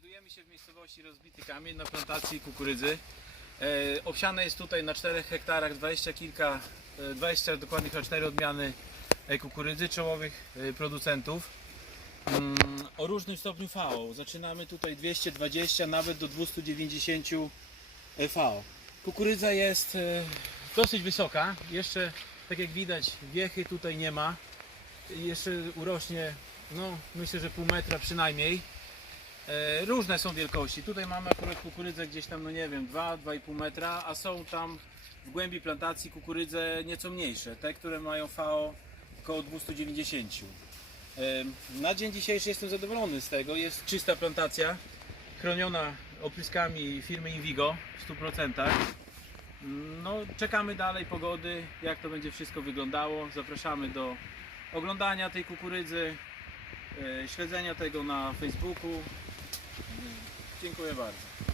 Znajdujemy się w miejscowości Rozbity Kamień na plantacji kukurydzy. E, obsiane jest tutaj na 4 hektarach 20 kilka, e, 20 dokładnie chyba 4 odmiany e, kukurydzy czołowych e, producentów. Mm, o różnym stopniu VO. Zaczynamy tutaj 220 nawet do 290 VO. Kukurydza jest e, dosyć wysoka. Jeszcze tak jak widać wiechy tutaj nie ma. Jeszcze urośnie no myślę, że pół metra przynajmniej. E, Różne są wielkości. Tutaj mamy akurat kukurydzę gdzieś tam, no nie wiem, 2-2,5 metra, a są tam w głębi plantacji kukurydze nieco mniejsze, te, które mają VO około 290. E, Na dzień dzisiejszy jestem zadowolony z tego. Jest czysta plantacja, chroniona opryskami firmy Invigo w 100%. No, czekamy dalej pogody, jak to będzie wszystko wyglądało. Zapraszamy do oglądania tej kukurydzy, e, śledzenia tego na Facebooku. Dziękuję bardzo.